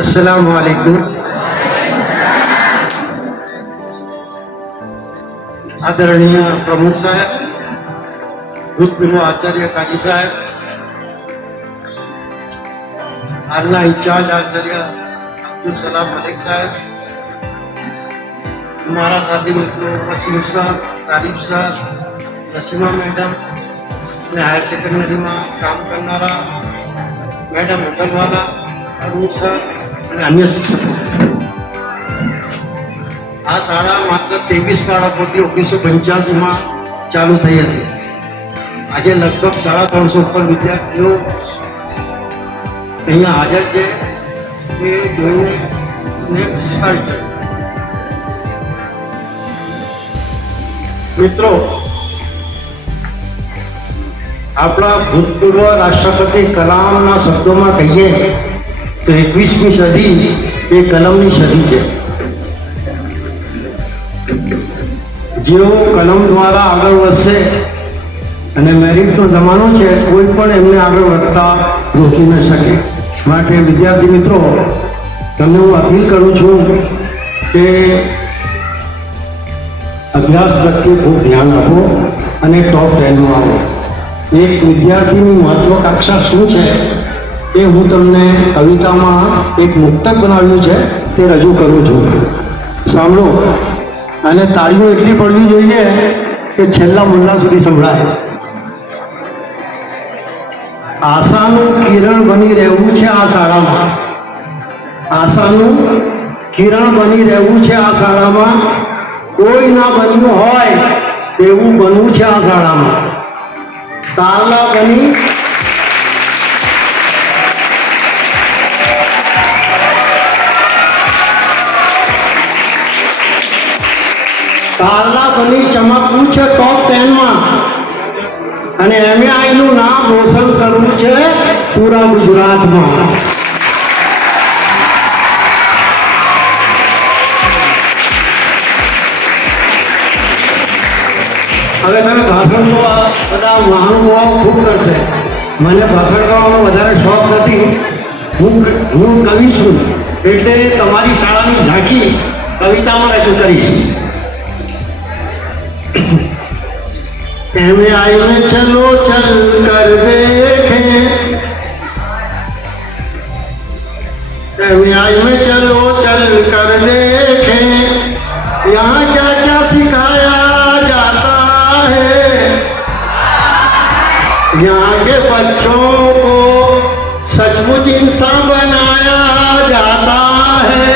अस्सलाम वालेकुम। आदरणीय प्रमुख साहेब, ભૂતપૂર્વ આચાર્ય કાજી સાહેબ, હાલના ઇન્ચાર્જ આચાર્ય અબ્દુલ સલામ મલિક સાહેબ, મારા સાથી મિત્રો વસીમ સર, તારીફ સર, નસીમા મેડમ અને હાયર સેકન્ડરીમાં કામ કરનારા મેડમ હોટલવાલા, અરુણ સર અને અન્ય શિક્ષકો. આ શાળા માત્ર 23 બાળકોથી 1985માં ચાલુ થઈ હતી. આજે લગભગ 350 ઉપર વિદ્યાર્થીઓ અહીંયા હાજર છે. એ જોઈને ખુશી થાય છે. મિત્રો, આપણા ભૂતપૂર્વ રાષ્ટ્રપતિ કલામના શબ્દોમાં કહીએ તો 21મી સદી એ કલમની સદી છે. જેઓ કલમ દ્વારા આગળ વધશે અને મેરિટનો જમાનો છે, કોઈ પણ એમને આગળ વધતા રોકી ન શકે. માટે વિદ્યાર્થી મિત્રો, તમને હું અપીલ કરું છું કે અભ્યાસ પ્રત્યે ખૂબ ધ્યાન આપો અને ટોપ 10માં આવો. એક વિદ્યાર્થીની મહત્વાકાંક્ષા શું છે એ હું તમને કવિતામાં એક મુક્તક બનાવ્યું છે તે રજૂ કરું છું. સાંભળો અને તાળીઓ એટલી પડવી જોઈએ કે છેલ્લા મુલ્લા સુધી સંભળાય. આશાનું કિરણ બની રહેવું છે આ શાળામાં. આશાનું કિરણ બની રહેવું છે આ શાળામાં. કોઈ ના બન્યું હોય એવું બનવું છે આ શાળામાં. તારલા બની ચમકવું છે ટોપ 10માં અને MAI નું નામ રોશન કરવું છે પૂરા ગુજરાતમાં. હવે તમે ભાષણ તો બધા મહાનુભાવો ખૂબ કરશે. મને ભાષણ કરવાનો વધારે શોખ નથી. હું કવિ છું એટલે તમારી શાળાની ઝાંખી કવિતામાં રજૂ કરીશ. MAI में चलो चल कर देखें, MAI में चलो चल कर देखें, यहाँ क्या क्या सिखाया जाता है. यहाँ के बच्चों को सचमुच इंसान बनाया जाता है.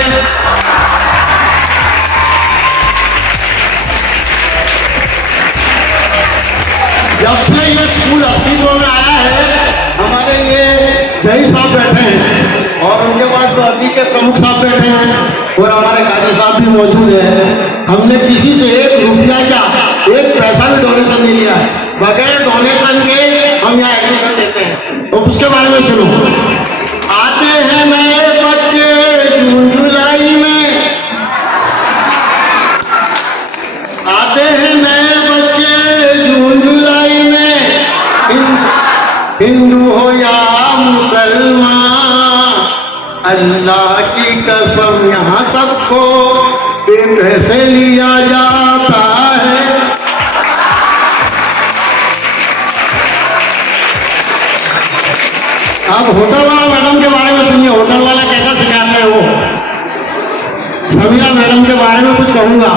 जब से ये स्कूल अस्तित्व में आया है, हमारे ये जय साहब बैठे हैं और उनके बाद तो अभी के प्रमुख साहब बैठे हैं और हमारे काजी साहब भी मौजूद है. हमने किसी से 1 रुपया क्या 1 पैसा भी डोनेशन नहीं लिया है. बगैर डोनेशन के हम यहाँ एडमिशन देते हैं. तो उसके बारे में सुनो. आते हैं नए बच्चे जून जुलाई में, आते हैं नए बच्चे जून जुलाई में, हिंदू हो या मुसलमान, अल्लाह की कसम यहाँ सबको पैसे लिया जाता है. अब होटल वाला मैडम के बारे में सुनिए. होटल वाला कैसा सिखाते हैं वो. समीरा मैडम के बारे में कुछ कहूँगा.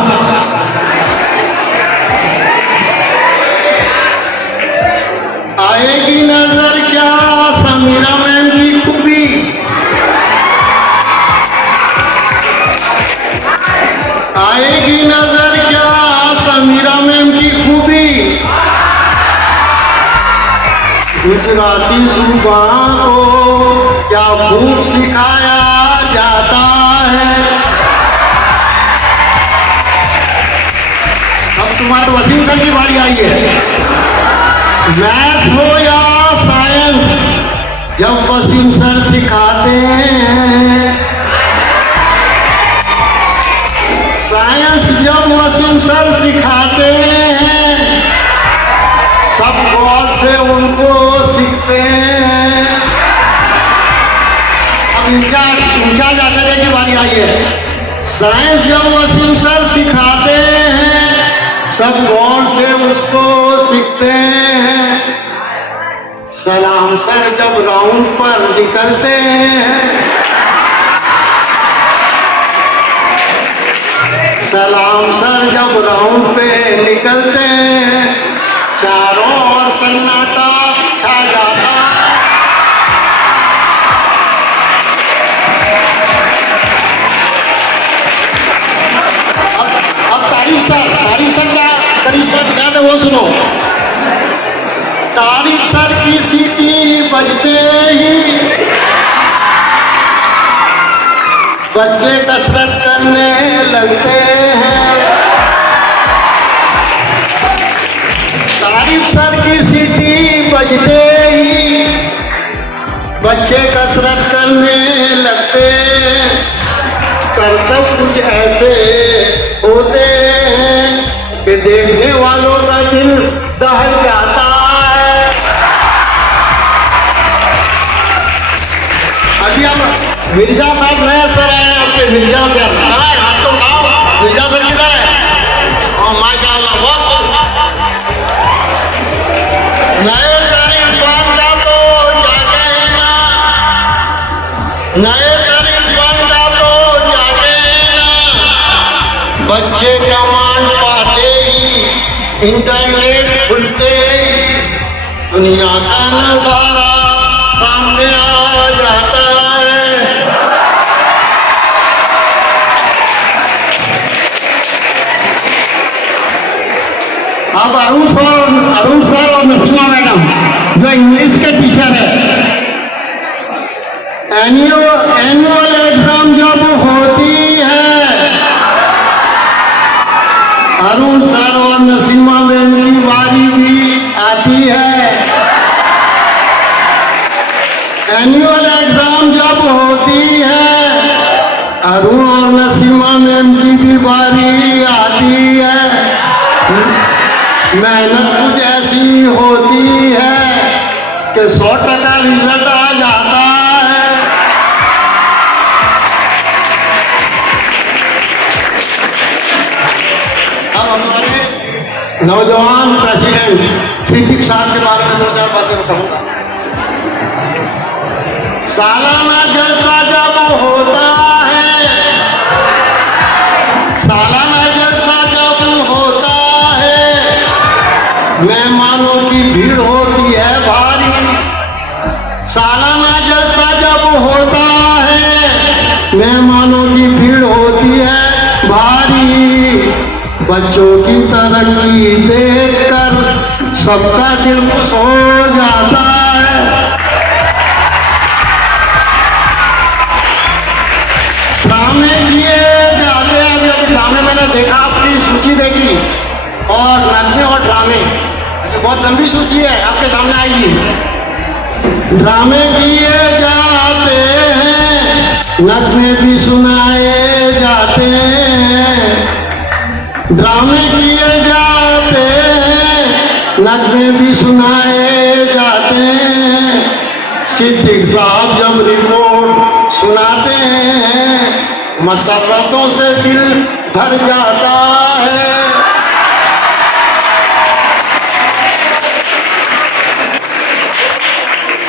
आएगी नजर क्या समीरा मैम की खूबी, आएगी नजर क्या समीरा मैम की खूबी. गुजराती जुबान को क्या खूब सिखाया जाता है. अब तुम्हारे वसीम सर की बारी आई है. मैथ्स हो या साइंस जब वसीम सर सिखाते हैं, साइंस जब वसीम सर सिखाते हैं, सब गौर से उनको सीखते हैं. इंचार्ज आचार्य की बारी आई है। साइंस जब वसीम सर सिखाते हैं, सब गौर से उसको सीखते हैं। सलाम सर जब राउंड पर निकलते हैं, सलाम सर जब राउंड पे निकलते हैं, चारों ओर सन्नाटा छा जाता। अब तारीफ सर क्या करिश्मा दिखाते वो सुनो। तारीफ सर की सीटी बजते ही बच्चे कसरत करने लगते हैं। तारीफ सर की सीटी बजते ही बच्चे कसरत करने लगते हैं। करतब कुछ ऐसे होते हैं कि देखने वालों का दिल दहल जाता है। अभी हम मिर्जा साहब नए सर हैं, आपके मिर्जा सर हाथ तो उठाओ। मिर्जा सर किधर है? हाँ माशाअल्लाह, बहुत नए सर इरफान का तो क्या कहना, नए सर इरफान का तो क्या कहना। बच्चे कमांड पाते ही इंटरनेट खुलते ही दुनिया का नजारा सामने आ जाता है। अब अरुण सर और नसीमा मैडम जो इंग्लिश के टीचर है, एनुअल एग्जाम जब होती है, अरुण सर और नसीमा मैम की बारी भी आती है। एनुअल एग्जाम जब होती है, अरुण और नसीमा मैम की भी बारी आती है। मेहनत कुछ ऐसी होती है कि 100% रिजल्ट आ जाता है। अब हमारे नौजवान प्रेसिडेंट सिद्दीक साहब के बारे में 2-4 बातें बताऊंगा। सालाना जलसा जब होता है, सालाना जलसा जब होता है, मेहमानों की भीड़ होती है भारी। सालाना जलसा जब होता है, मेहमानों की भीड़ होती है भारी। बच्चों की तरक्की देखकर सबका दिल खुश हो जाता है। ड्रामे किए जाते हैं। जब ड्रामे मैंने देखा, अपनी सूची देखी और नगमे और ड्रामे, बहुत लंबी सूची है, आपके सामने आएगी। ड्रामे किए जाते हैं, नगमे भी सुनाए जाते हैं। ड्रामे किए जाते हैं, नगमे भी सुनाए जाते हैं। सिद्दीक साहब जब रिपोर्ट सुनाते हैं, मसरतों से दिल भर जाता है।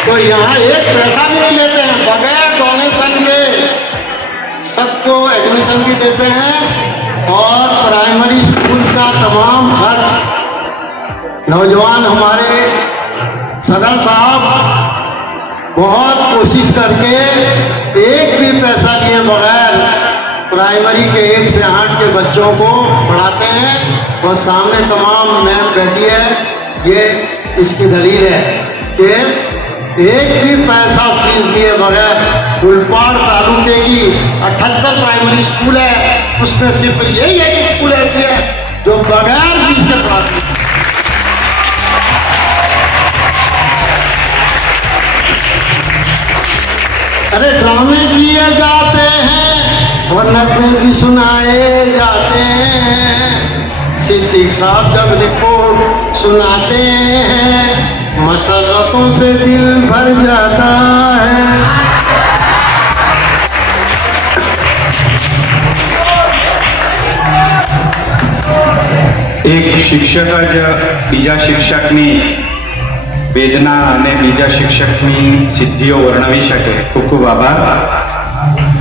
तो यहाँ एक पैसा भी नहीं लेते हैं, बगैर डोनेशन के सबको एडमिशन भी देते हैं और प्राइमरी स्कूल का तमाम खर्च नौजवान हमारे सदर साहब बहुत कोशिश करके एक भी पैसा लिए बगैर प्राइमरी के 1 से 8 के बच्चों को पढ़ाते हैं। और सामने तमाम मैम बैठी है, ये इसकी दलील है कि एक भी पैसा फीस दिए बगैर फुलपाड़ तालुके की 78 प्राइमरी स्कूल है, उसमें सिर्फ यही एक स्कूल ऐसी है जो बगैर फीस के पढ़ाती है। अरे ड्रामे किए जाते हैं और नगमे भी सुनाए जाते हैं। सिद्दीक साहब जब रिपोर्ट सुनाते हैं, मसरतों से दिल भर जाता है। એક શિક્ષક જ બીજા શિક્ષકની વેદના અને બીજા શિક્ષકની સિદ્ધિઓ વર્ણવી શકે. ખૂબ ખૂબ આભાર.